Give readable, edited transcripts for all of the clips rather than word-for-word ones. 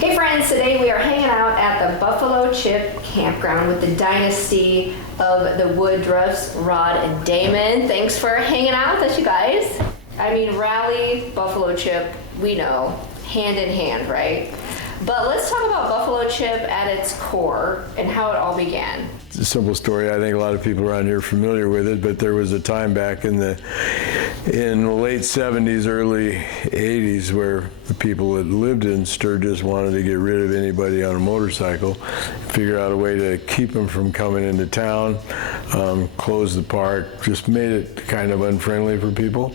Hey friends, today we are hanging out at the Buffalo Chip Campground with the dynasty of the Woodruffs, Rod and Daymon. Thanks for hanging out with us, you guys. I mean, rally, Buffalo Chip, we know, hand in hand, right? But let's talk about Buffalo Chip at its core and how it all began. It's a simple story. I think a lot of people around here are familiar with it, but there was a time back in the late 70s, early 80s, where the people that lived in Sturgis wanted to get rid of anybody on a motorcycle, figure out a way to keep them from coming into town, close the park, just made it kind of unfriendly for people.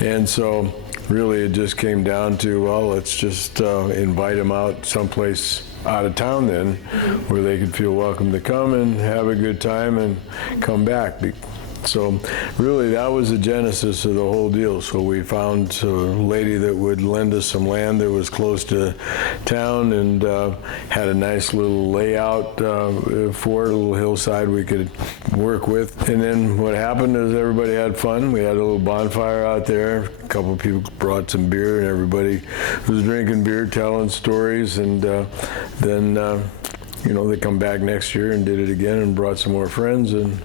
And so really it just came down to, well, let's just invite them out someplace out of town then, where they could feel welcome to come and have a good time and come back. So really that was the genesis of the whole deal. So we found a lady that would lend us some land that was close to town and had a nice little layout for it, a little hillside we could work with. And then what happened is everybody had fun. We had a little bonfire out there. A couple of people brought some beer and everybody was drinking beer, telling stories. And then they come back next year and did it again and brought some more friends and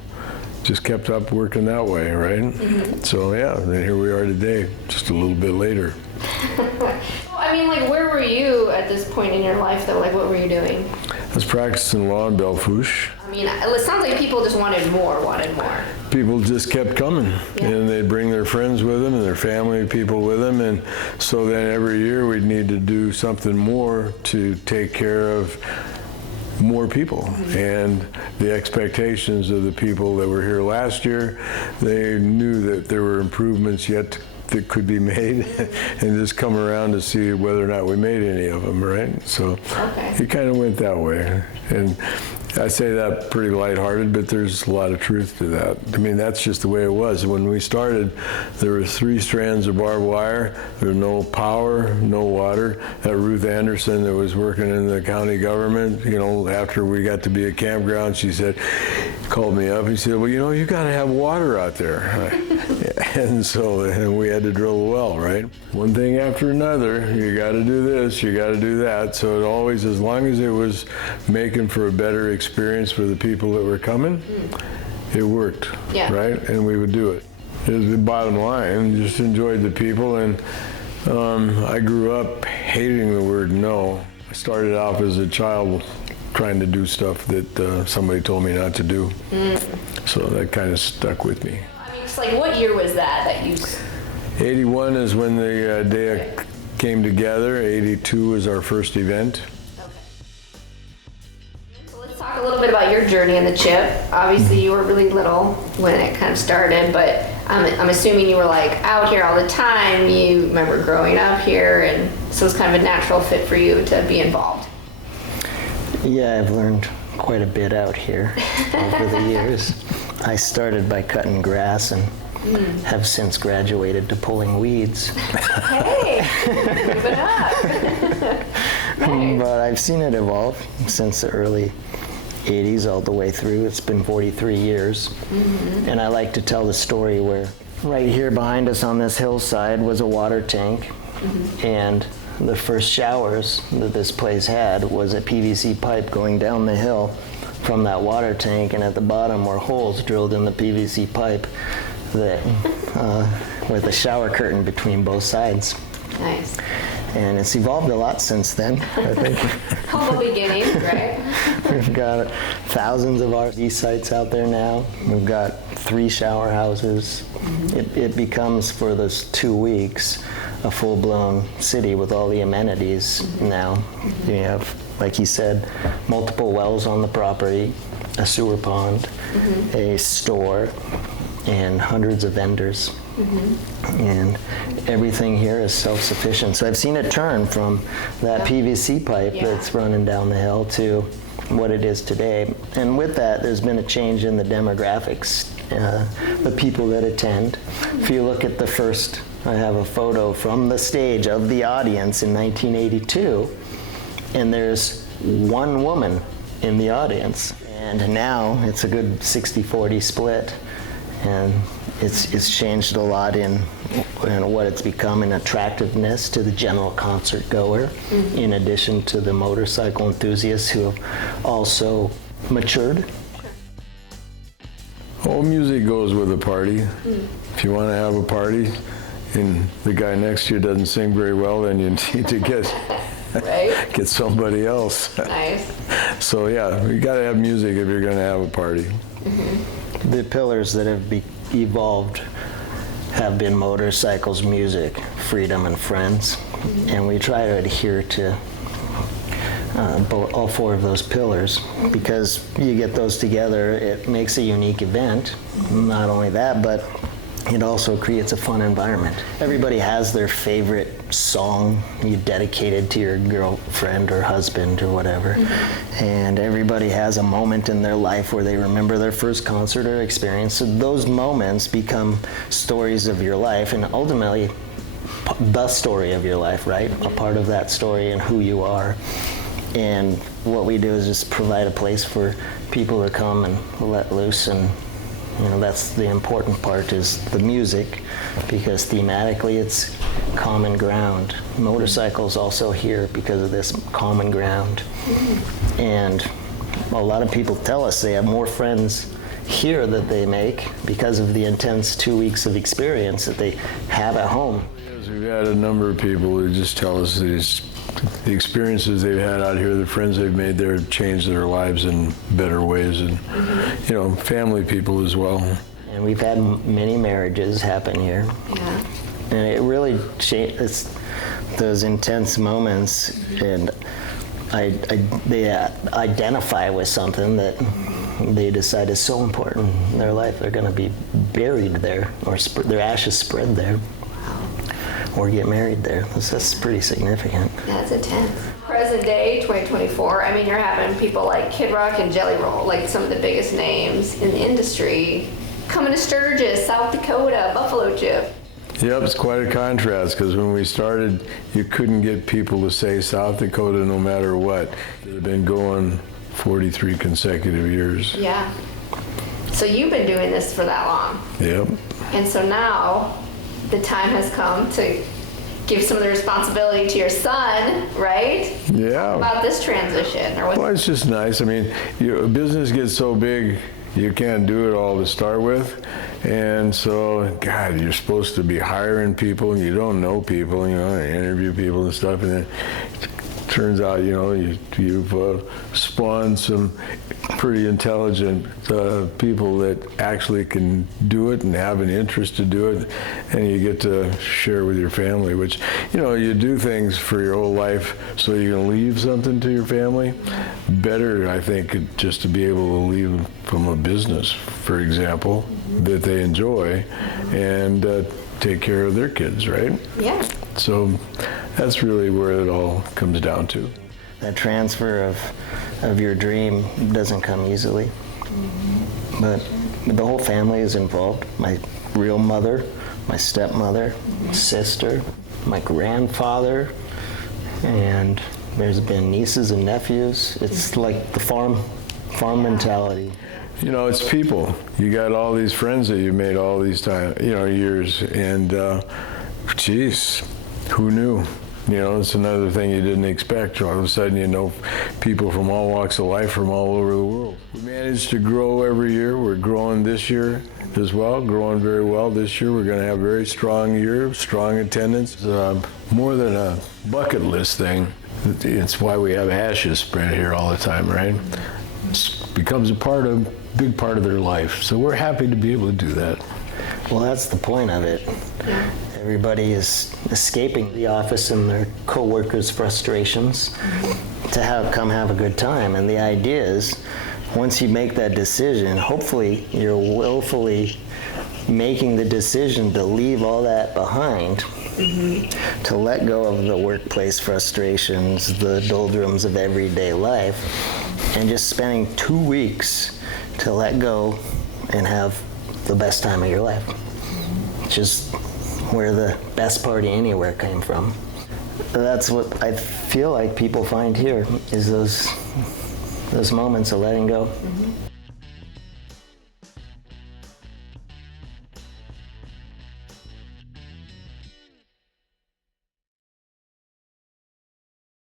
just kept up working that way, right? So yeah, then here we are today, just a little bit later. I mean, like, where were you at this point in your life, though? Like, what were you doing? I was practicing law in Belfouche. I mean, it sounds like people just wanted more. People just kept coming, and they'd bring their friends with them and their family people with them, and so then every year we'd need to do something more to take care of more people. And the expectations of the people that were here last year, they knew that there were improvements yet that could be made and just come around to see whether or not we made any of them, right? So it kind of went that way. And I say that pretty lighthearted, but there's a lot of truth to that. I mean, that's just the way it was. When we started, there were 3 strands of barbed wire. There was no power, no water. That Ruth Anderson that was working in the county government, after we got to be a campground, she called me up and said, well, you got to have water out there. And we had to drill a well, right? One thing after another, you got to do this, you got to do that. So it always, as long as it was making for a better experience for the people that were coming, it worked, right? And we would do it. It was the bottom line, just enjoyed the people. And I grew up hating the word no. I started off as a child trying to do stuff that somebody told me not to do. So that kind of stuck with me. It's like, what year was that you... 81 is when the day came together. 82 was our first event. Okay. So let's talk a little bit about your journey in the Chip. Obviously, you were really little when it kind of started, but I'm assuming you were like out here all the time. You remember growing up here, and so it's kind of a natural fit for you to be involved. Yeah, I've learned quite a bit out here over the years. I started by cutting grass and have since graduated to pulling weeds. Hey, moving up. Nice. But I've seen it evolve since the early 80s all the way through. It's been 43 years. And I like to tell the story where right here behind us on this hillside was a water tank. And the first showers that this place had was a PVC pipe going down the hill from that water tank, and at the bottom were holes drilled in the PVC pipe that with a shower curtain between both sides. Nice. And it's evolved a lot since then, I think. Humble beginnings, right? We've got thousands of RV sites out there now. We've got 3 shower houses. It becomes, for those 2 weeks, a full-blown city with all the amenities now. You have, like you said, multiple wells on the property, a sewer pond, a store, and hundreds of vendors. And everything here is self-sufficient. So I've seen it turn from that PVC pipe that's running down the hill to what it is today. And with that, there's been a change in the demographics, the people that attend. If you look at the first, I have a photo from the stage of the audience in 1982, and there's 1 woman in the audience. And now it's a good 60-40 split. and it's changed a lot in what it's become in attractiveness to the general concert goer, in addition to the motorcycle enthusiasts who have also matured. All music goes with a party. If you want to have a party and the guy next to you doesn't sing very well, then you need to get somebody else. Nice. So yeah, you got to have music if you're going to have a party. The pillars that have evolved have been motorcycles, music, freedom, and friends. And we try to adhere to all four of those pillars, because you get those together, it makes a unique event. Not only that, but it also creates a fun environment. Everybody has their favorite song you dedicated to your girlfriend or husband or whatever. And everybody has a moment in their life where they remember their first concert or experience. So those moments become stories of your life, and ultimately the story of your life, right? A part of that story and who you are. And what we do is just provide a place for people to come and let loose, and that's the important part, is the music, because thematically it's common ground. Motorcycles also here because of this common ground. And a lot of people tell us they have more friends here that they make because of the intense 2 weeks of experience that they have at home. We've had a number of people who just tell us the experiences they've had out here, the friends they've made there, have changed their lives in better ways, and family people as well. And we've had many marriages happen here. Yeah. And it really changed those intense moments, and they identify with something that they decide is so important in their life. They're going to be buried there, or their ashes spread there, or get married there. That's pretty significant. Yeah, that's intense. Present day, 2024, I mean, you're having people like Kid Rock and Jelly Roll, like some of the biggest names in the industry, coming to Sturgis, South Dakota, Buffalo Chip. Yep, it's quite a contrast, because when we started, you couldn't get people to say South Dakota no matter what. They've been going 43 consecutive years. Yeah. So you've been doing this for that long. Yep. And so now the time has come to give some of the responsibility to your son, right? Yeah. About this transition, or what? Well, it's just nice. I mean, a business gets so big, you can't do it all to start with. And so, God, you're supposed to be hiring people, and you don't know people, interview people and stuff, and then it turns out, you've spawned some pretty intelligent people that actually can do it and have an interest to do it, and you get to share with your family, which, you do things for your whole life so you can leave something to your family. Better, I think, just to be able to leave from a business, for example, that they enjoy, and take care of their kids, right? Yeah. So that's really where it all comes down to. That transfer of your dream doesn't come easily, but the whole family is involved. My real mother, my stepmother, sister, my grandfather, and there's been nieces and nephews. It's like the farm mentality. It's people. You got all these friends that you made all these years, and geez, who knew? It's another thing you didn't expect. All of a sudden, people from all walks of life from all over the world. We managed to grow every year. We're growing this year as well, growing very well this year. We're going to have a very strong year, strong attendance. More than a bucket list thing. It's why we have ashes spread here all the time, right? It becomes a big part of their life. So we're happy to be able to do that. Well, that's the point of it. Everybody is escaping the office and their co-workers' frustrations to come have a good time. And the idea is, once you make that decision, hopefully you're willfully making the decision to leave all that behind, to let go of the workplace frustrations, the doldrums of everyday life, and just spending 2 weeks to let go and have the best time of your life. Just where the best party anywhere came from. That's what I feel like people find here, is those moments of letting go.